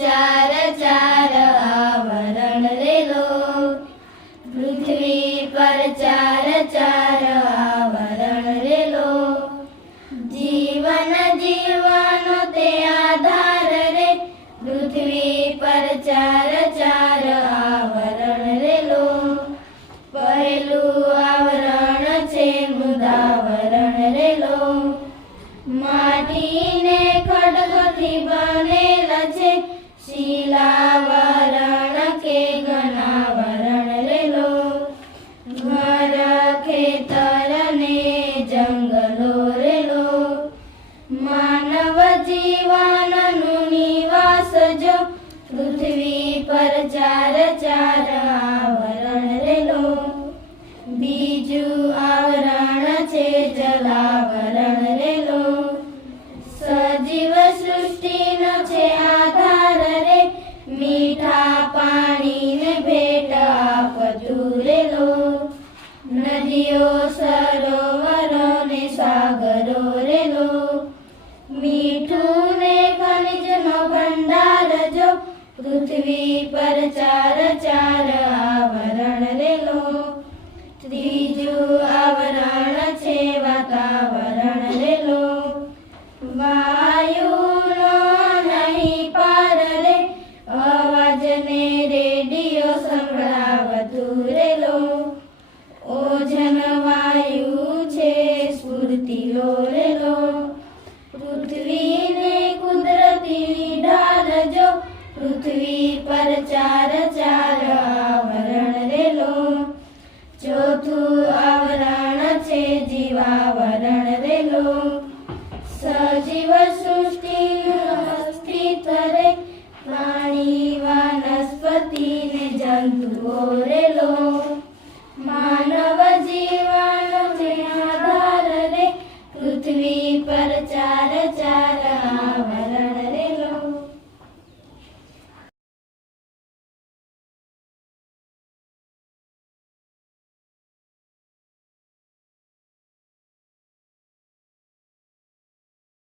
ચાર ચાર આવરણ રેલો પૃથ્વી પર ચાર ચાર આવરણ રેલો જીવન જીવનો તે આધાર રે પૃથ્વી પર ચાર ચાર આવરણ રેલો પહેલું આવરણ છે મુદાવરણ રેલો માટીને ખડગથી છે શિલાવરણ કે ઘનાવરણ લેલો ઘર ખેતર ને જંગલો રેલો માનવ જીવનનું નિવાસ જો પૃથ્વી પર ચાર ચાર આવરણ રેલો છે જલાવરણ. મીઠા પાણીને ભેટ આપતું રેલો નદીઓ સરોવરોને સાગરો રેલો. મીઠું ને ખનિજનો ભંડાર જો પૃથ્વી પર ચાર ચાર આવરણ રેલો. ત્રીજું ઝૂલતી લોરેલો પૃથ્વીને કુદરતી ઢાલજો પૃથ્વી પર ચાર ચાર આવરણ રેલો. ચોથું આવરણ છે જીવાવરણ રેલો. સજીવ સૃષ્ટિનું અસ્તિત્વ રે, પ્રાણી વનસ્પતિ જંતુઓ રેલો. મા